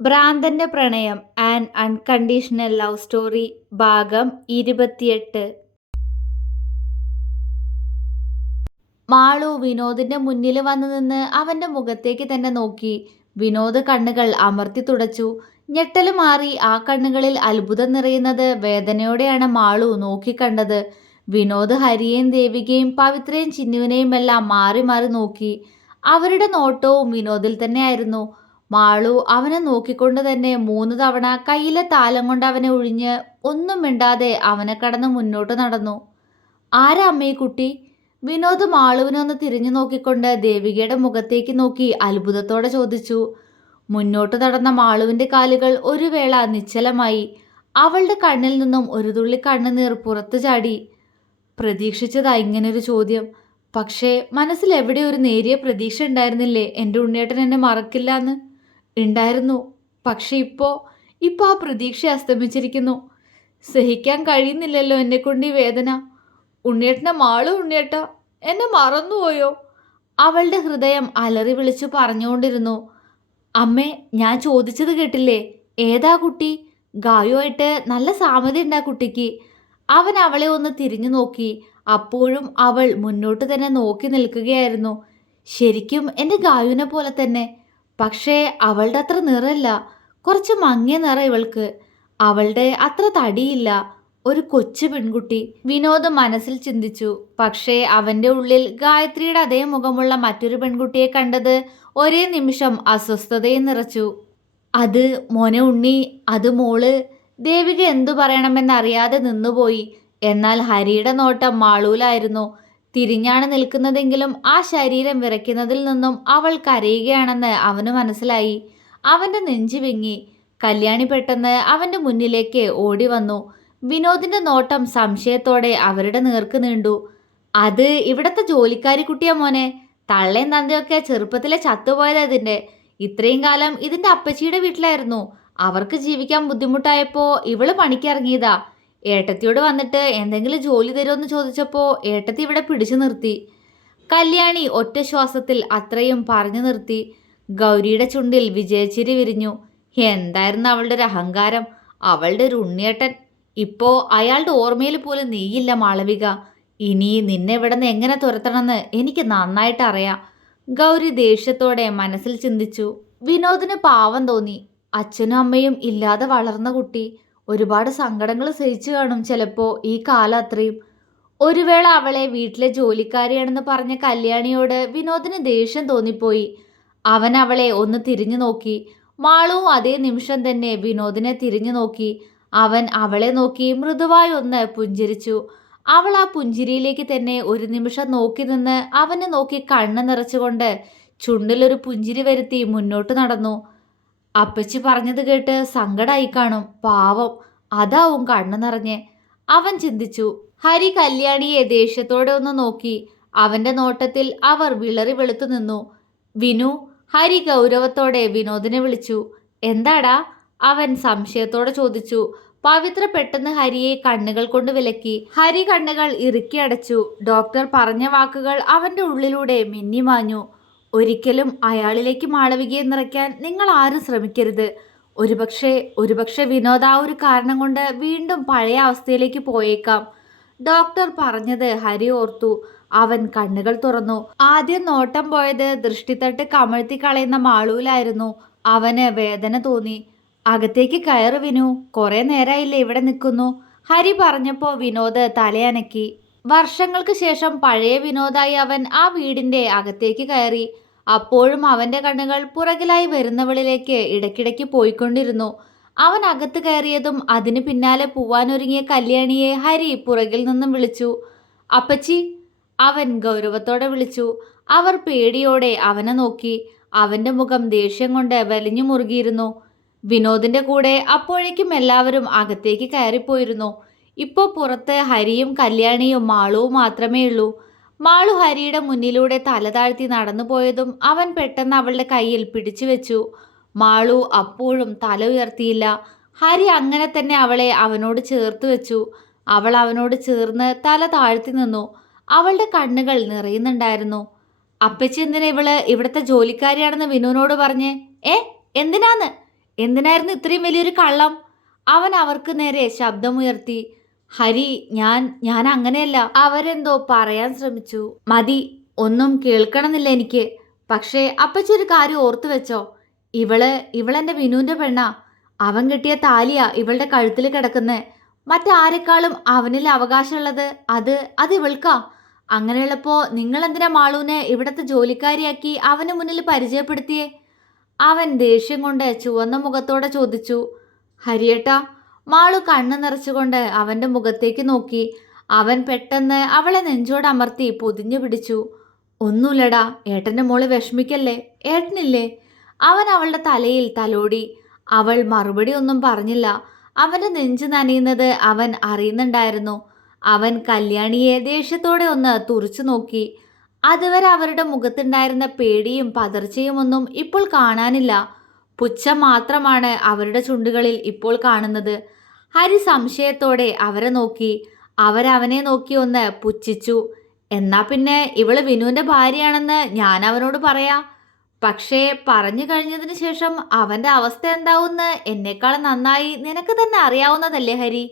ഭ്രാന്തന്റെ പ്രണയം and unconditional love story ഭാഗം ഇരുപത്തിയെട്ട്. മാളു വിനോദിന്റെ മുന്നിൽ വന്നു നിന്ന് അവന്റെ മുഖത്തേക്ക് തന്നെ നോക്കി. വിനോദ് കണ്ണുകൾ അമർത്തി തുടച്ചു. ഞെട്ടൽ മാറി ആ കണ്ണുകളിൽ അത്ഭുതം നിറയുന്നത് വേദനയോടെയാണ് മാളു നോക്കിക്കണ്ടത് വിനോദ് ഹരിയെയും ദേവികയും പവിത്രയും ചിന്നുവിനെയും എല്ലാം മാറി മാറി നോക്കി. അവരുടെ നോട്ടവും വിനോദിൽ തന്നെയായിരുന്നു. മാളു അവനെ നോക്കിക്കൊണ്ട് തന്നെ മൂന്ന് തവണ കയ്യിലെ താലം കൊണ്ട് അവനെ ഒഴിഞ്ഞ് ഒന്നും മിണ്ടാതെ അവനെ കടന്ന് മുന്നോട്ട് നടന്നു. ആരാ അമ്മേ കുട്ടി? വിനോദ് മാളുവിനെ ഒന്ന് തിരിഞ്ഞു നോക്കിക്കൊണ്ട് ദേവികയുടെ മുഖത്തേക്ക് നോക്കി അത്ഭുതത്തോടെ ചോദിച്ചു. മുന്നോട്ട് നടന്ന മാളുവിന്റെ കാലുകൾ ഒരു വേള നിശ്ചലമായി. അവളുടെ കണ്ണിൽ നിന്നും ഒരു തുള്ളി കണ്ണുനീർ പുറത്തു ചാടി. പ്രതീക്ഷിച്ചതാ ഇങ്ങനൊരു ചോദ്യം. പക്ഷേ മനസ്സിൽ എവിടെ ഒരു നേരിയ പ്രതീക്ഷ ഉണ്ടായിരുന്നില്ലേ? എന്റെ ഉണ്ണിയേട്ടൻ എന്നെ മറക്കില്ല എന്ന് ഉണ്ടായിരുന്നു. പക്ഷെ ഇപ്പോൾ ഇപ്പോൾ ആ പ്രതീക്ഷ അസ്തമിച്ചിരിക്കുന്നു. സഹിക്കാൻ കഴിയുന്നില്ലല്ലോ എന്നെ കൊണ്ട് ഈ വേദന. ഉണ്ണിയേട്ടന്റെ മാളു ഉണ്ണിയേട്ട എന്നെ മറന്നുപോയോ? അവളുടെ ഹൃദയം അലറി വിളിച്ചു പറഞ്ഞുകൊണ്ടിരുന്നു. അമ്മേ ഞാൻ ചോദിച്ചത് കേട്ടില്ലേ? ഏതാ കുട്ടി? ഗായുമായിട്ട് നല്ല സാമ്യത ഉണ്ട് ആ കുട്ടിക്ക്. അവൻ അവളെ ഒന്ന് തിരിഞ്ഞു നോക്കി. അപ്പോഴും അവൾ മുന്നോട്ട് തന്നെ നോക്കി നിൽക്കുകയായിരുന്നു. ശരിക്കും എന്റെ ഗായുവിനെ പോലെ തന്നെ. പക്ഷേ അവളുടെ അത്ര നിറല്ല. കുറച്ച് മങ്ങിയ നിറ ഇവൾക്ക്. അവളുടെ അത്ര തടിയില്ല. ഒരു കൊച്ചു പെൺകുട്ടി. വിനോദ് മനസ്സിൽ ചിന്തിച്ചു. പക്ഷേ അവന്റെ ഉള്ളിൽ ഗായത്രിയുടെ അതേ മുഖമുള്ള മറ്റൊരു പെൺകുട്ടിയെ കണ്ടത് ഒരേ നിമിഷം അസ്വസ്ഥതയെ നിറച്ചു. അത് മോനെ ഉണ്ണി. അത് മോൾ. ദേവിക എന്തു പറയണമെന്നറിയാതെ നിന്നുപോയി. എന്നാൽ ഹരിയുടെ നോട്ടം മാളൂലായിരുന്നു. തിരിഞ്ഞാണ് നിൽക്കുന്നതെങ്കിലും ആ ശരീരം വിറയ്ക്കുന്നതിൽ നിന്നും അവൾ കരയുകയാണെന്ന് അവന് മനസ്സിലായി. അവന്റെ നെഞ്ചു വിങ്ങി. കല്യാണി പെട്ടെന്ന് അവന്റെ മുന്നിലേക്ക് ഓടി വന്നു. വിനോദിന്റെ നോട്ടം സംശയത്തോടെ അവരുടെ നേർക്ക് നീണ്ടു. അത് ഇവിടത്തെ ജോലിക്കാരി കുട്ടിയാ മോനെ. തള്ളയും തന്തയൊക്കെ ചെറുപ്പത്തിലെ ചത്തുപോയത് ഇതിന്റെ. ഇത്രയും കാലം ഇതിന്റെ അപ്പച്ചിയുടെ വീട്ടിലായിരുന്നു. അവർക്ക് ജീവിക്കാൻ ബുദ്ധിമുട്ടായപ്പോ ഇവൾ പണിക്കിറങ്ങിയതാ ഏട്ടത്തിയോട് വന്നിട്ട് എന്തെങ്കിലും ജോലി തരുമെന്ന് ചോദിച്ചപ്പോൾ ഏട്ടത്തി ഇവിടെ പിടിച്ചു നിർത്തി. കല്യാണി ഒറ്റ ശ്വാസത്തിൽ അത്രയും പറഞ്ഞു നിർത്തി. ഗൗരിയുടെ ചുണ്ടിൽ വിജയച്ചിരി വിരിഞ്ഞു. എന്തായിരുന്നു അവളുടെ ഒരു അഹങ്കാരം? അവളുടെ ഒരു ഉണ്ണിയേട്ടൻ. ഇപ്പോൾ അയാളുടെ ഓർമ്മയിൽ പോലും നീയില്ല മാളവിക. ഇനി നിന്നെ ഇവിടെ നിന്ന് എങ്ങനെ തുരത്തണമെന്ന് എനിക്ക് നന്നായിട്ട് അറിയാം. ഗൗരി ദേഷ്യത്തോടെ മനസ്സിൽ ചിന്തിച്ചു. വിനോദിന് പാവം തോന്നി. അച്ഛനും അമ്മയും ഇല്ലാതെ വളർന്ന കുട്ടി. ഒരുപാട് സങ്കടങ്ങൾ സഹിച്ചു കാണും ചിലപ്പോൾ ഈ കാലം അത്രയും. ഒരു വേള അവളെ വീട്ടിലെ ജോലിക്കാരിയാണെന്ന് പറഞ്ഞ കല്യാണിയോട് വിനോദിന് ദേഷ്യം തോന്നിപ്പോയി. അവൻ അവളെ ഒന്ന് തിരിഞ്ഞു നോക്കി. മാളവും അതേ നിമിഷം തന്നെ വിനോദിനെ തിരിഞ്ഞു നോക്കി. അവൻ അവളെ നോക്കി മൃദുവായി ഒന്ന് പുഞ്ചിരിച്ചു. അവൾ ആ പുഞ്ചിരിയിലേക്ക് തന്നെ ഒരു നിമിഷം നോക്കി നിന്ന് അവനെ നോക്കി കണ്ണ് നിറച്ചുകൊണ്ട് ചുണ്ടിലൊരു പുഞ്ചിരി വരുത്തി മുന്നോട്ട് നടന്നു. അപ്പച്ചി പറഞ്ഞത് കേട്ട് സങ്കടമായി കാണും. പാവം. അതാവും കണ്ണു നിറഞ്ഞ്. അവൻ ചിന്തിച്ചു ഹരി കല്യാണിയെ ദേഷ്യത്തോടെ ഒന്ന് നോക്കി. അവന്റെ നോട്ടത്തിൽ അവർ വിളറി വെളുത്തു നിന്നു. വിനു ഹരി ഗൗരവത്തോടെ വിനോദിനെ വിളിച്ചു. എന്താടാ? അവൻ സംശയത്തോടെ ചോദിച്ചു. പവിത്ര പെട്ടെന്ന് ഹരിയെ കണ്ണുകൾ കൊണ്ട് വിലക്കി. ഹരി കണ്ണുകൾ ഇറുക്കി അടച്ചു. ഡോക്ടർ പറഞ്ഞ വാക്കുകൾ അവന്റെ ഉള്ളിലൂടെ മിന്നിമാഞ്ഞു ഒരിക്കലും അയാളിലേക്ക് മാളവികയെ നിറയ്ക്കാൻ നിങ്ങൾ ആരും ശ്രമിക്കരുത്. ഒരുപക്ഷെ ഒരുപക്ഷെ വിനോദ ആ ഒരു കാരണം കൊണ്ട് വീണ്ടും പഴയ അവസ്ഥയിലേക്ക് പോയേക്കാം. ഡോക്ടർ പറഞ്ഞത് ഹരി ഓർത്തു. അവൻ കണ്ണുകൾ തുറന്നു. ആദ്യം നോട്ടം പോയത് ദൃഷ്ടിത്തട്ട് കമഴ്ത്തി കളയുന്ന മാളൂലായിരുന്നു. അവന് വേദന തോന്നി. അകത്തേക്ക് കയറി വിനു. കുറെ നേരമായില്ലേ ഇവിടെ നിൽക്കുന്നു. ഹരി പറഞ്ഞപ്പോൾ വിനോദ് തലയനക്കി. വർഷങ്ങൾക്ക് ശേഷം പഴയ വിനോദായി അവൻ ആ വീടിന്റെ അകത്തേക്ക് കയറി. അപ്പോഴും അവന്റെ കണ്ണുകൾ പുറകിലായി വരുന്നവളിലേക്ക് ഇടയ്ക്കിടയ്ക്ക് പോയിക്കൊണ്ടിരുന്നു. അവൻ അകത്ത് കയറിയതും അതിന് പിന്നാലെ പോവാനൊരുങ്ങിയ കല്യാണിയെ ഹരി പുറകിൽ നിന്നും വിളിച്ചു. അപ്പച്ചി അവൻ ഗൗരവത്തോടെ വിളിച്ചു. അവർ പേടിയോടെ അവനെ നോക്കി. അവന്റെ മുഖം ദേഷ്യം കൊണ്ട് വലിഞ്ഞു മുറുകിയിരുന്നു. വിനോദിന്റെ കൂടെ അപ്പോഴേക്കും എല്ലാവരും അകത്തേക്ക് കയറിപ്പോയിരുന്നു. ഇപ്പോൾ പുറത്ത് ഹരിയും കല്യാണിയും മാളുവും മാത്രമേ ഉള്ളൂ. മാളു ഹരിയുടെ മുന്നിലൂടെ തല താഴ്ത്തി നടന്നു പോയതും അവൻ പെട്ടെന്ന് അവളുടെ കയ്യിൽ പിടിച്ചു വെച്ചു. മാളു അപ്പോഴും തല ഉയർത്തിയില്ല. ഹരി അങ്ങനെ തന്നെ അവളെ അവനോട് ചേർത്ത് വെച്ചു. അവൾ അവനോട് ചേർന്ന് തല താഴ്ത്തി നിന്നു. അവളുടെ കണ്ണുകൾ നിറയുന്നുണ്ടായിരുന്നു. അപ്പച്ചി എന്തിനാ ഇവൾ ഇവിടുത്തെ ജോലിക്കാരിയാണെന്ന് വിനുവിനോട് പറഞ്ഞ്? ഏ എന്തിനാന്ന്? എന്തിനായിരുന്നു ഇത്രയും വലിയൊരു കള്ളം? അവൻ അവർക്ക് നേരെ ശബ്ദമുയർത്തി. ഹരി ഞാൻ ഞാൻ അങ്ങനെയല്ല. അവരെന്തോ പറയാൻ ശ്രമിച്ചു. മതി ഒന്നും കേൾക്കണമെന്നില്ല എനിക്ക്. പക്ഷേ അപ്പച്ചി ഒരു കാര്യം ഓർത്തു വെച്ചോ. ഇവൾ ഇവളെന്റെ വിനുവിന്റെ പെണ്ണാ. അവൻ കിട്ടിയ താലിയാ ഇവളുടെ കഴുത്തിൽ കിടക്കുന്നത് മറ്റാരെക്കാളും അവനിൽ അവകാശമുള്ളത് അത് അത് ഇവൾക്കാ. അങ്ങനെയുള്ളപ്പോ നിങ്ങൾ എന്തിനാ മാളൂനെ ഇവിടത്തെ ജോലിക്കാരിയാക്കി അവന് മുന്നിൽ പരിചയപ്പെടുത്തിയേ? അവൻ ദേഷ്യം കൊണ്ട് ചുവന്ന മുഖത്തോടെ ചോദിച്ചു. ഹരിയേട്ടാ മാളു കണ്ണു നിറച്ചുകൊണ്ട് അവന്റെ മുഖത്തേക്ക് നോക്കി. അവൻ പെട്ടെന്ന് അവളെ നെഞ്ചോട് അമർത്തി പൊതിഞ്ഞു പിടിച്ചു. ഒന്നുമില്ലടാ ഏട്ടന്റെ മോൾ വിഷമിക്കല്ലേ? ഏട്ടനില്ലേ? അവൻ അവളുടെ തലയിൽ തലോടി. അവൾ മറുപടി ഒന്നും പറഞ്ഞില്ല. അവന്റെ നെഞ്ചു നനയുന്നത് അവൻ അറിയുന്നുണ്ടായിരുന്നു. അവൻ കല്യാണിയെ ദേഷ്യത്തോടെ ഒന്ന് തുറച്ചു നോക്കി. അതുവരെ അവരുടെ മുഖത്തുണ്ടായിരുന്ന പേടിയും പതർച്ചയും ഒന്നും ഇപ്പോൾ കാണാനില്ല. പുച്ഛം മാത്രമാണ് അവരുടെ ചുണ്ടുകളിൽ ഇപ്പോൾ കാണുന്നത്. ഹരി സംശയത്തോടെ അവരെ നോക്കി. അവരവനെ നോക്കി ഒന്ന് പുച്ഛിച്ചു. എന്നാ പിന്നെ ഇവൾ വിനുവിന്റെ ഭാര്യയാണെന്ന് ഞാൻ അവനോട് പറയാം. പക്ഷേ പറഞ്ഞു കഴിഞ്ഞതിന് ശേഷം അവന്റെ അവസ്ഥ എന്താവുമെന്ന് എന്നെക്കാൾ നന്നായി നിനക്ക് തന്നെ അറിയാവുന്നതല്ലേ ഹരി?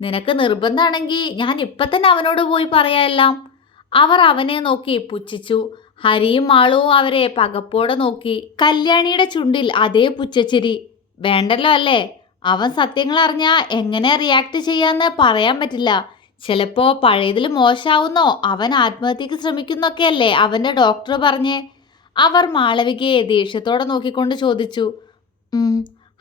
നിനക്ക് നിർബന്ധമാണെങ്കിൽ ഞാൻ ഇപ്പം തന്നെ അവനോട് പോയി പറയാമെല്ലാം. അവർ അവനെ നോക്കി പുച്ഛിച്ചു. ഹരിയും മാളുവും അവരെ പകപ്പോടെ നോക്കി. കല്യാണിയുടെ ചുണ്ടിൽ അതേ പുച്ഛച്ചിരി. വേണ്ടല്ലോ അല്ലേ? അവൻ സത്യങ്ങൾ അറിഞ്ഞാൽ എങ്ങനെ റിയാക്ട് ചെയ്യാന്ന് പറയാൻ പറ്റില്ല. ചിലപ്പോ പഴയതിൽ മോശാവുന്നോ അവൻ ആത്മഹത്യക്ക് ശ്രമിക്കുന്നൊക്കെയല്ലേ അവന്റെ ഡോക്ടർ പറഞ്ഞേ. അവർ മാളവികയെ ദേഷ്യത്തോടെ നോക്കിക്കൊണ്ട് ചോദിച്ചു.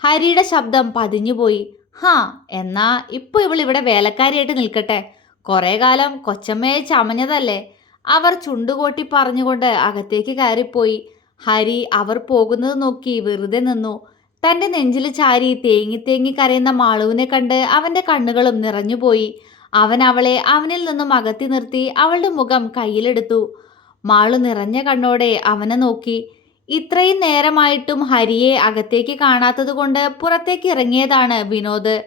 ഹരിയുടെ ശബ്ദം പതിഞ്ഞുപോയി ഹാ എന്നാ ഇപ്പൊ ഇവളിവിടെ വേലക്കാരിയായിട്ട് നിൽക്കട്ടെ. കുറെ കാലം കൊച്ചമ്മയെ ചമഞ്ഞതല്ലേ. അവർ ചുണ്ടുകോട്ടി പറഞ്ഞുകൊണ്ട് അകത്തേക്ക് കയറിപ്പോയി. ഹരി അവർ പോകുന്നത് നോക്കി വെറുതെ നിന്നു. തന്റെ നെഞ്ചിൽ ചാരി തേങ്ങി തേങ്ങി കരയുന്ന മാളുവിനെ കണ്ട് അവന്റെ കണ്ണുകളും നിറഞ്ഞുപോയി. അവൻ അവളെ അവനിൽ നിന്നും അകത്തി നിർത്തി അവളുടെ മുഖം കയ്യിലെടുത്തു. മാളു നിറഞ്ഞ കണ്ണോടെ അവനെ നോക്കി. ഇത്രയും നേരമായിട്ടും ഹരിയെ അകത്തേക്ക് കാണാത്തതുകൊണ്ട് പുറത്തേക്ക് ഇറങ്ങിയതാണ് വിനോദ്.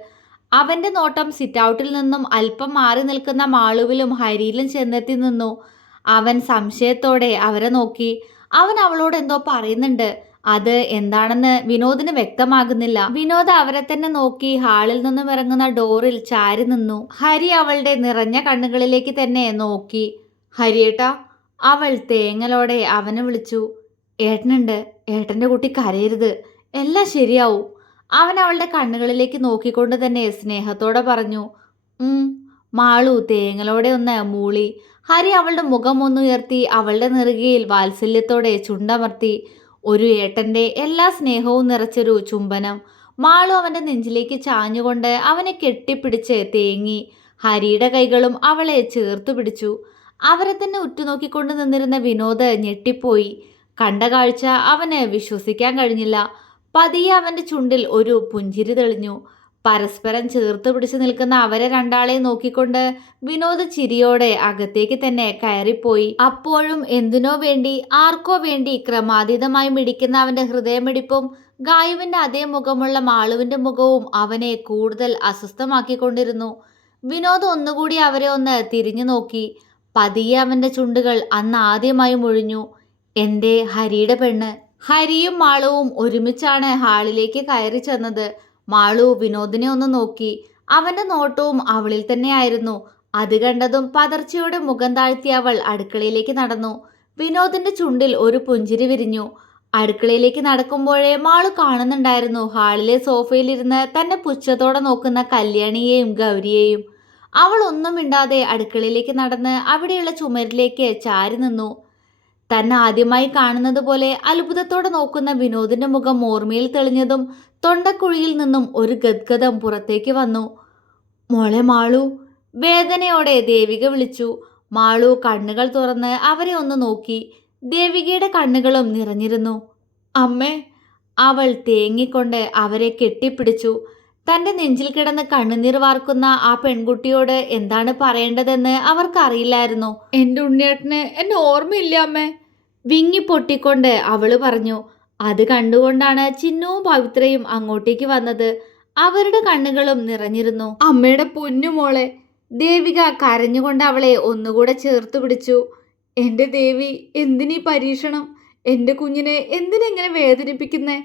അവന്റെ നോട്ടം സിറ്റൗട്ടിൽ നിന്നും അല്പം മാറി നിൽക്കുന്ന മാളുവിലും ഹരിയിലും ചെന്നെത്തി നിന്നു. അവൻ സംശയത്തോടെ അവരെ നോക്കി. അവൻ അവളോട് എന്തോ പറയുന്നുണ്ട്. അത് എന്താണെന്ന് വിനോദിന് വ്യക്തമാകുന്നില്ല. വിനോദ് അവരെ തന്നെ നോക്കി ഹാളിൽ നിന്നും ഇറങ്ങുന്ന ഡോറിൽ ചാരി നിന്നു. ഹരി അവളുടെ നിറഞ്ഞ കണ്ണുകളിലേക്ക് തന്നെ നോക്കി. ഹരിയേട്ട അവൾ തേങ്ങലോടെ അവനെ വിളിച്ചു. ഏട്ടനുണ്ട് ഏട്ടന്റെ കുട്ടി കരയരുത്. എല്ലാം ശരിയാവും. അവൻ അവളുടെ കണ്ണുകളിലേക്ക് നോക്കിക്കൊണ്ട് തന്നെ സ്നേഹത്തോടെ പറഞ്ഞു. മാളു തേങ്ങലോടെ ഒന്ന് മൂളി. ഹരി അവളുടെ മുഖം ഒന്നുയർത്തി അവളുടെ നെറുകയിൽ വാത്സല്യത്തോടെ ചുണ്ടമർത്തി. ഒരു ഏട്ടന്റെ എല്ലാ സ്നേഹവും നിറച്ചൊരു ചുംബനം. മാളു അവന്റെ നെഞ്ചിലേക്ക് ചാഞ്ഞുകൊണ്ട് അവനെ കെട്ടിപ്പിടിച്ച് തേങ്ങി. ഹരിയുടെ കൈകളും അവളെ ചേർത്തു പിടിച്ചു. അവരെ തന്നെ ഉറ്റുനോക്കിക്കൊണ്ട് നിന്നിരുന്ന വിനോദ് ഞെട്ടിപ്പോയി. കണ്ട കാഴ്ച അവന് വിശ്വസിക്കാൻ കഴിഞ്ഞില്ല. പതിയെ അവന്റെ ചുണ്ടിൽ ഒരു പുഞ്ചിരി തെളിഞ്ഞു. പരസ്പരം ചേർത്ത് പിടിച്ചു നിൽക്കുന്ന അവരെ രണ്ടാളെ നോക്കിക്കൊണ്ട് വിനോദ് ചിരിയോടെ അകത്തേക്ക് തന്നെ കയറിപ്പോയി. അപ്പോഴും എന്തിനോ വേണ്ടി ആർക്കോ വേണ്ടി ക്രമാതീതമായി മിടിക്കുന്ന അവന്റെ ഹൃദയമിടിപ്പും ഗായുവിന്റെ അതേ മുഖമുള്ള മാളുവിന്റെ മുഖവും അവനെ കൂടുതൽ അസ്വസ്ഥമാക്കിക്കൊണ്ടിരുന്നു. വിനോദ് ഒന്നുകൂടി അവരെ ഒന്ന് തിരിഞ്ഞു നോക്കി. പതിയെ അവന്റെ ചുണ്ടുകൾ അന്ന് ആദ്യമായി മുഴിഞ്ഞു. എന്റെ ഹരിയുടെ പെണ്ണ്? ഹരിയും മാളവും ഒരുമിച്ചാണ് ഹാളിലേക്ക് കയറി ചെന്നത്. മാളു വിനോദിനെ ഒന്ന് നോക്കി. അവന്റെ നോട്ടവും അവളിൽ തന്നെയായിരുന്നു. അത് കണ്ടതും പതർച്ചയോടെ മുഖം താഴ്ത്തി അവൾ അടുക്കളയിലേക്ക് നടന്നു. വിനോദിന്റെ ചുണ്ടിൽ ഒരു പുഞ്ചിരി വിരിഞ്ഞു. അടുക്കളയിലേക്ക് നടക്കുമ്പോഴേ മാളു കാണുന്നുണ്ടായിരുന്നു ഹാളിലെ സോഫയിലിരുന്ന് തന്നെ പുച്ഛത്തോടെ നോക്കുന്ന കല്യാണിയെയും ഗൗരിയെയും. അവൾ ഒന്നും മിണ്ടാതെ അടുക്കളയിലേക്ക് നടന്ന് അവിടെയുള്ള ചുമരിലേക്ക് ചാരി നിന്നു. തന്നെ ആദ്യമായി കാണുന്നത് പോലെ അത്ഭുതത്തോടെ നോക്കുന്ന വിനോദിന്റെ മുഖം ഓർമ്മയിൽ തെളിഞ്ഞതും തൊണ്ടക്കുഴിയിൽ നിന്നും ഒരു ഗദ്ഗതം പുറത്തേക്ക് വന്നു. മോളെ മാളു വേദനയോടെ ദേവിക വിളിച്ചു. മാളു കണ്ണുകൾ തുറന്ന് അവരെ ഒന്ന് നോക്കി. ദേവികയുടെ കണ്ണുകളും നിറഞ്ഞിരുന്നു. അമ്മേ അവൾ തേങ്ങിക്കൊണ്ട് അവരെ കെട്ടിപ്പിടിച്ചു. തന്റെ നെഞ്ചിൽ കിടന്ന് കണ്ണുനീർ വാർക്കുന്ന ആ പെൺകുട്ടിയോട് എന്താണ് പറയേണ്ടതെന്ന് അവർക്കറിയില്ലായിരുന്നു. എന്റെ ഉണ്ണിയേട്ടന് എന്നെ ഓർമ്മയില്ല അമ്മേ വിങ്ങി പൊട്ടിക്കൊണ്ട് അവൾ പറഞ്ഞു. അത് കണ്ടുകൊണ്ടാണ് ചിന്നുവും പവിത്രയും അങ്ങോട്ടേക്ക് വന്നത്. അവരുടെ കണ്ണുകളും നിറഞ്ഞിരുന്നു. അമ്മയുടെ പൊന്നുമോളെ ദേവിക കരഞ്ഞുകൊണ്ട് അവളെ ഒന്നുകൂടെ ചേർത്ത് പിടിച്ചു. എന്റെ ദേവി എന്തിനീ പരീക്ഷണം? എന്റെ കുഞ്ഞിനെ എന്തിനെങ്ങനെ വേദനിപ്പിക്കുന്നേ?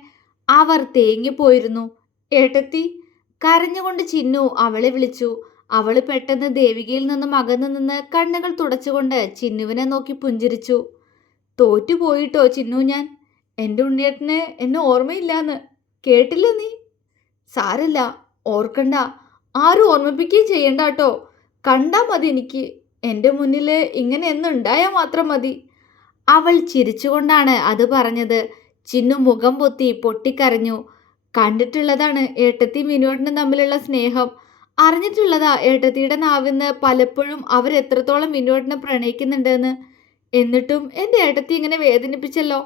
അവർ തേങ്ങിപ്പോയിരുന്നു ഏട്ടത്തി കരഞ്ഞുകൊണ്ട് ചിന്നു അവളെ വിളിച്ചു. അവൾ പെട്ടെന്ന് ദേവികയിൽ നിന്നും അകന്നു നിന്ന് കണ്ണുകൾ തുടച്ചുകൊണ്ട് ചിന്നുവിനെ നോക്കി പുഞ്ചിരിച്ചു. തോറ്റുപോയിട്ടോ ചിന്നു ഞാൻ? എന്റെ ഉണ്ണിയേട്ടനെ എന്നെ ഓർമ്മയില്ലാന്ന് കേട്ടില്ല നീ? സാരല്ല ഓർക്കണ്ട. ആരും ഓർമ്മിപ്പിക്കുകയും ചെയ്യണ്ട കേട്ടോ കണ്ടാൽ മതി എനിക്ക്. എന്റെ മുന്നിൽ ഇങ്ങനെ എന്നുണ്ടായാൽ മാത്രം മതി. അവൾ ചിരിച്ചുകൊണ്ടാണ് അത് പറഞ്ഞത്. ചിന്നു മുഖം പൊത്തി പൊട്ടിക്കരഞ്ഞു. കണ്ടിട്ടുള്ളതാണ് ഏട്ടത്തി മിനുവേട്ടനും തമ്മിലുള്ള സ്നേഹം. അറിഞ്ഞിട്ടുള്ളതാ ഏട്ടത്തിയുടെ നാവിന്ന് പലപ്പോഴും അവർ എത്രത്തോളം വിനോദിനെ പ്രണയിക്കുന്നുണ്ടെന്ന്. എന്നിട്ടും എന്റെ ഏട്ടത്തി ഇങ്ങനെ വേദനിപ്പിച്ചല്ലോ.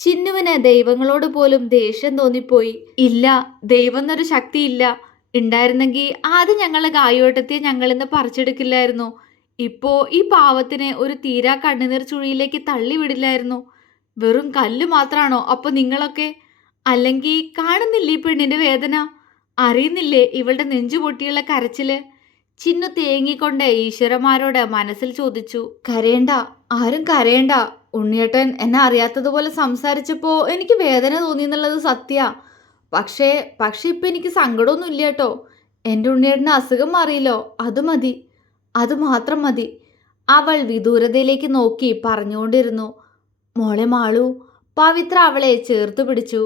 ചിന്നുവിന് ദൈവങ്ങളോട് പോലും ദേഷ്യം തോന്നിപ്പോയി. ഇല്ല ദൈവം എന്നൊരു ശക്തിയില്ല. ഉണ്ടായിരുന്നെങ്കിൽ ആദ്യം ഞങ്ങളെ ഞങ്ങൾ ഞങ്ങളിന്ന് പറിച്ചെടുക്കില്ലായിരുന്നു. ഇപ്പോ ഈ പാവത്തിനെ ഒരു തീരാ കണ്ണുനീർ ചുഴിയിലേക്ക് തള്ളിവിടില്ലായിരുന്നു വെറും കല്ല് മാത്രാണോ അപ്പൊ നിങ്ങളൊക്കെ? അല്ലെങ്കിൽ കാണുന്നില്ലേ ഈ പെണ്ണിന്റെ വേദന? അറിയുന്നില്ലേ ഇവളുടെ നെഞ്ചു പൊട്ടിയുള്ള കരച്ചിൽ? ചിന്നു തേങ്ങിക്കൊണ്ട് ഈശ്വരന്മാരോട് മനസ്സിൽ ചോദിച്ചു കരയണ്ട ആരും കരയണ്ട. ഉണ്ണിയേട്ടൻ എന്നെ അറിയാത്തതുപോലെ സംസാരിച്ചപ്പോൾ എനിക്ക് വേദന തോന്നി എന്നുള്ളത് സത്യ. പക്ഷേ പക്ഷേ ഇപ്പം എനിക്ക് സങ്കടമൊന്നും ഇല്ല കേട്ടോ. എന്റെ ഉണ്ണിയേട്ടന് അസുഖം മാറിയല്ലോ അത് മതി. അത് മാത്രം മതി. അവൾ വിദൂരതയിലേക്ക് നോക്കി പറഞ്ഞുകൊണ്ടിരുന്നു. മോളെ മാളു പവിത്ര അവളെ ചേർത്ത് പിടിച്ചു.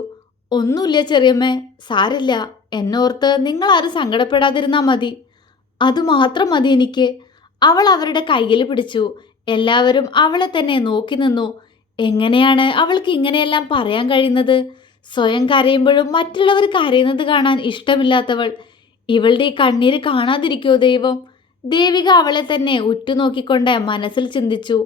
ഒന്നുമില്ല ചെറിയമ്മേ സാരില്ല എന്നോർത്ത് നിങ്ങളാരും സങ്കടപ്പെടാതിരുന്നാൽ മതി. അത് മാത്രം മതി എനിക്ക്. അവൾ അവരുടെ കയ്യിൽ പിടിച്ചു. എല്ലാവരും അവളെ തന്നെ നോക്കി നിന്നു. എങ്ങനെയാണ് അവൾക്ക് ഇങ്ങനെയെല്ലാം പറയാൻ കഴിയുന്നത്? സ്വയം കരയുമ്പോഴും മറ്റുള്ളവർ കരയുന്നത് കാണാൻ ഇഷ്ടമില്ലാത്തവൾ. ഇവളുടെ ഈ കണ്ണീര് കാണാതിരിക്കോ ദൈവം? ദേവിക അവളെ തന്നെ ഉറ്റുനോക്കിക്കൊണ്ട് മനസ്സിൽ ചിന്തിച്ചു.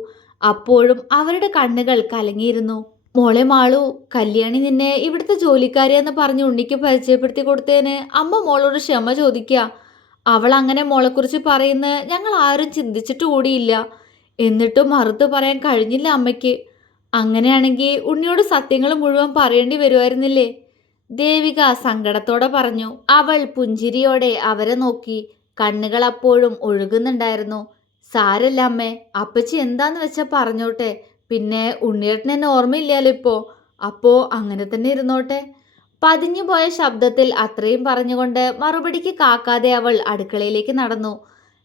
അപ്പോഴും അവരുടെ കണ്ണുകൾ കലങ്ങിയിരുന്നു. മോളെ മാളു കല്യാണി നിന്നെ ഇവിടുത്തെ ജോലിക്കാരിയെന്ന് പറഞ്ഞ് ഉണ്ണിക്ക് പരിചയപ്പെടുത്തി കൊടുത്തതിന് അമ്മ മോളോട് ക്ഷമ ചോദിക്കുക അവൾ അങ്ങനെ മോളെക്കുറിച്ച് പറയുന്നത് ഞങ്ങൾ ആരും ചിന്തിച്ചിട്ട് കൂടിയില്ല. എന്നിട്ടും മറുത്ത് പറയാൻ കഴിഞ്ഞില്ല അമ്മയ്ക്ക്. അങ്ങനെയാണെങ്കിൽ ഉണ്ണിയോട് സത്യങ്ങൾ മുഴുവൻ പറയേണ്ടി വരുമായിരുന്നില്ലേ? ദേവിക സങ്കടത്തോടെ പറഞ്ഞു. അവൾ പുഞ്ചിരിയോടെ അവരെ നോക്കി. കണ്ണുകൾ അപ്പോഴും ഒഴുകുന്നുണ്ടായിരുന്നു. സാരല്ല അമ്മേ അപ്പച്ചി എന്താന്ന് വെച്ചാൽ പറഞ്ഞോട്ടെ. പിന്നെ ഉണ്ണിയേട്ടൻ എന്നെ ഓർമ്മയില്ലാലോ ഇപ്പോൾ അപ്പോൾ അങ്ങനെ തന്നെ ഇരുന്നോട്ടെ. പതിഞ്ഞുപോയ ശബ്ദത്തിൽ അത്രയും പറഞ്ഞുകൊണ്ട് മറുപടിക്ക് കാക്കാതെ അവൾ അടുക്കളയിലേക്ക് നടന്നു.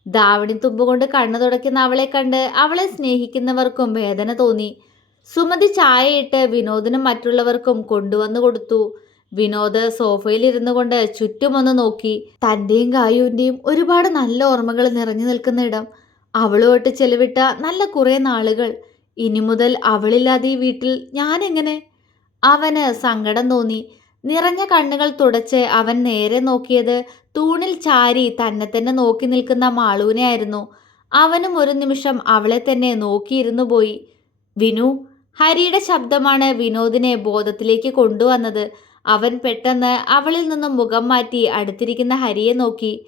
ദാവണി തുമ്പുകൊണ്ട് കണ്ണു തുടയ്ക്കുന്ന അവളെ കണ്ട് അവളെ സ്നേഹിക്കുന്നവർക്കും വേദന തോന്നി. സുമതി ചായയിട്ട് വിനോദിനും മറ്റുള്ളവർക്കും കൊണ്ടുവന്നു കൊടുത്തു. വിനോദ് സോഫയിൽ ഇരുന്നു കൊണ്ട് ചുറ്റുമൊന്ന് നോക്കി. തന്റെയും കായുവിന്റെയും ഒരുപാട് നല്ല ഓർമ്മകൾ നിറഞ്ഞു നിൽക്കുന്ന ഇടം. അവളുമായിട്ട് ചെലവിട്ട നല്ല കുറേ നാളുകൾ. ഇനി മുതൽ അവളില്ലാതെ ഈ വീട്ടിൽ ഞാനെങ്ങനെ? അവന് സങ്കടം തോന്നി. നിറഞ്ഞ കണ്ണുകൾ തുടച്ച് അവൻ നേരെ നോക്കിയത് തൂണിൽ ചാരി തന്നെ തന്നെ നോക്കി നിൽക്കുന്ന മാളുവിനെ ആയിരുന്നു അവനും ഒരു നിമിഷം അവളെ തന്നെ നോക്കിയിരുന്നു പോയി. വിനു ഹരിയുടെ ശബ്ദമാണ് വിനോദിനെ ബോധത്തിലേക്ക് കൊണ്ടുവന്നത്. അവൻ പെട്ടെന്ന് അവളിൽ നിന്നും മുഖം മാറ്റി അടുത്തിരിക്കുന്ന ഹരിയെ നോക്കി.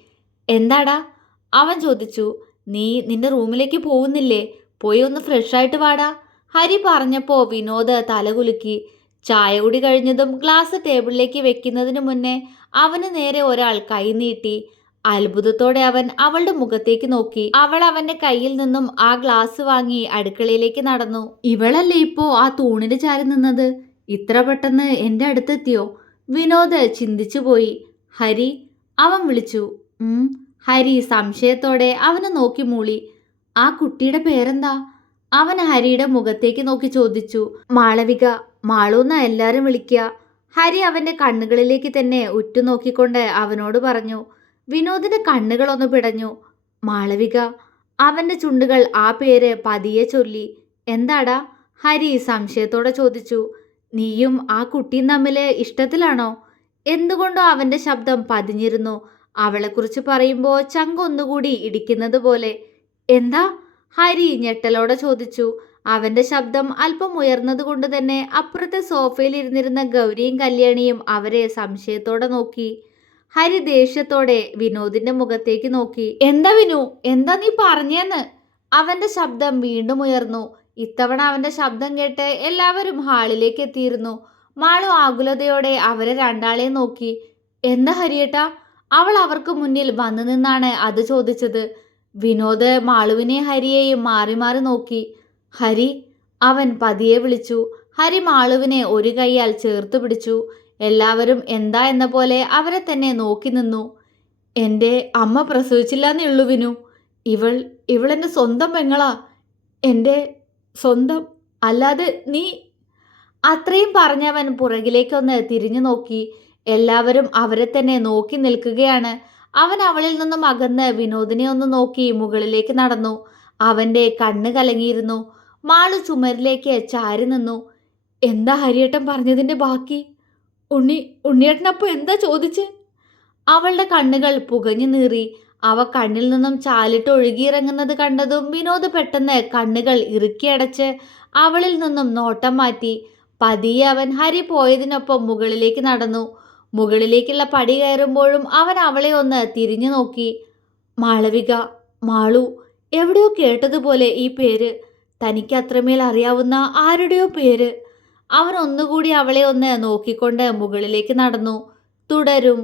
എന്താടാ? അവൻ ചോദിച്ചു. നീ നിന്റെ റൂമിലേക്ക് പോകുന്നില്ലേ? പോയി ഒന്ന് ഫ്രഷ് ആയിട്ട് വാടാ. ഹരി പറഞ്ഞപ്പോൾ വിനോദ് തലകുലുക്കി. ചായ കുടി കഴിഞ്ഞതും ഗ്ലാസ് ടേബിളിലേക്ക് വെക്കുന്നതിന് മുന്നേ അവന് നേരെ ഒരാൾ കൈനീട്ടി അത്ഭുതത്തോടെ അവൻ അവളുടെ മുഖത്തേക്ക് നോക്കി. അവൾ അവന്റെ കയ്യിൽ നിന്നും ആ ഗ്ലാസ് വാങ്ങി അടുക്കളയിലേക്ക് നടന്നു. ഇവളല്ലേ ഇപ്പോ ആ തൂണിന് ചാരി നിന്നത്? ഇത്ര പെട്ടെന്ന് എന്റെ അടുത്തെത്തിയോ? വിനോദ് ചിന്തിച്ചു പോയി. ഹരി അവൻ വിളിച്ചു. ഹരി സംശയത്തോടെ അവനെ നോക്കി മൂളി. ആ കുട്ടിയുടെ പേരെന്താ? അവൻ ഹരിയുടെ മുഖത്തേക്ക് നോക്കി ചോദിച്ചു. മാളവിക മാളൂന്ന എല്ലാരും വിളിക്കുക ഹരി അവന്റെ കണ്ണുകളിലേക്ക് തന്നെ ഉറ്റുനോക്കിക്കൊണ്ട് അവനോട് പറഞ്ഞു വിനോദിന്റെ കണ്ണുകളൊന്ന് പിടഞ്ഞു. മാളവിക അവന്റെ ചുണ്ടുകൾ ആ പേര് പതിയെ ചൊല്ലി. എന്താടാ? ഹരി സംശയത്തോടെ ചോദിച്ചു നീയും ആ കുട്ടിയും തമ്മിൽ ഇഷ്ടത്തിലാണോ? എന്തുകൊണ്ടോ അവന്റെ ശബ്ദം പതിഞ്ഞിരുന്നു. അവളെക്കുറിച്ച് പറയുമ്പോൾ ചങ്കൊന്നുകൂടി ഇടിക്കുന്നത് പോലെ എന്താ? ഹരി ഞെട്ടലോടെ ചോദിച്ചു അവന്റെ ശബ്ദം അല്പം ഉയർന്നതുകൊണ്ട് തന്നെ അപ്പുറത്തെ സോഫയിൽ ഇരുന്നിരുന്ന ഗൗരിയും കല്യാണിയും അവരെ സംശയത്തോടെ നോക്കി. ഹരി ദേഷ്യത്തോടെ വിനോദിന്റെ മുഖത്തേക്ക് നോക്കി. എന്താ വിനു? എന്താ നീ പറഞ്ഞെന്ന്? അവന്റെ ശബ്ദം വീണ്ടും ഉയർന്നു. ഇത്തവണ അവന്റെ ശബ്ദം കേട്ട് എല്ലാവരും ഹാളിലേക്ക് എത്തിയിരുന്നു. മാളു ആകുലതയോടെ അവരെ രണ്ടാളെയും നോക്കി. എന്താ ഹരിയേട്ടാ? അവൾ അവർക്ക് മുന്നിൽ വന്നു നിന്നാണ് അത് ചോദിച്ചത്. വിനോദ് മാളുവിനെ ഹരിയെയും മാറി മാറി നോക്കി. ഹരി അവൻ പതിയെ വിളിച്ചു. ഹരി മാളുവിനെ ഒരു കൈയാൽ ചേർത്ത് പിടിച്ചു. എല്ലാവരും എന്താ എന്ന പോലെ അവരെ തന്നെ നോക്കി നിന്നു. എന്റെ അമ്മ പ്രസവിച്ചില്ലാന്നേ വിനു. ഇവൾ ഇവളെന്റെ സ്വന്തം പെങ്ങളാ. എന്റെ സ്വന്തം അല്ലാതെ നീ അത്രയും പറഞ്ഞവൻ പുറകിലേക്കൊന്ന് തിരിഞ്ഞു നോക്കി. എല്ലാവരും അവരെ തന്നെ നോക്കി നിൽക്കുകയാണ്. അവൻ അവളിൽ നിന്നും അകന്ന് വിനോദിനെ ഒന്ന് നോക്കി മുകളിലേക്ക് നടന്നു. അവന്റെ കണ്ണ് കലങ്ങിയിരുന്നു. മാളു ചുമരിലേക്ക് ചാരി നിന്നു. എന്താ ഹരിയേട്ടൻ പറഞ്ഞതിന്റെ ബാക്കി? ഉണ്ണി ഉണ്ണിയേട്ടനപ്പോൾ എന്താ ചോദിച്ച്? അവളുടെ കണ്ണുകൾ പുകഞ്ഞു നീറി. അവ കണ്ണിൽ നിന്നും ചാലിട്ട് ഒഴുകിയിറങ്ങുന്നത് കണ്ടതും വിനോദ് പെട്ടെന്ന് കണ്ണുകൾ ഇറുക്കിയടച്ച് അവളിൽ നിന്നും നോട്ടം മാറ്റി. പതിയെ അവൻ ഹരി പോയതിനൊപ്പം മുകളിലേക്ക് നടന്നു. മുകളിലേക്കുള്ള പടി കയറുമ്പോഴും അവൻ അവളെ ഒന്ന് തിരിഞ്ഞു നോക്കി. മാളവിക മാളു എവിടെയോ കേട്ടതുപോലെ ഈ പേര് തനിക്ക് അത്രമേൽ അറിയാവുന്ന ആരുടെയോ പേര്. അവൻ ഒന്നുകൂടി അവളെ ഒന്ന് നോക്കിക്കൊണ്ട് മുകളിലേക്ക് നടന്നു. തുടരും.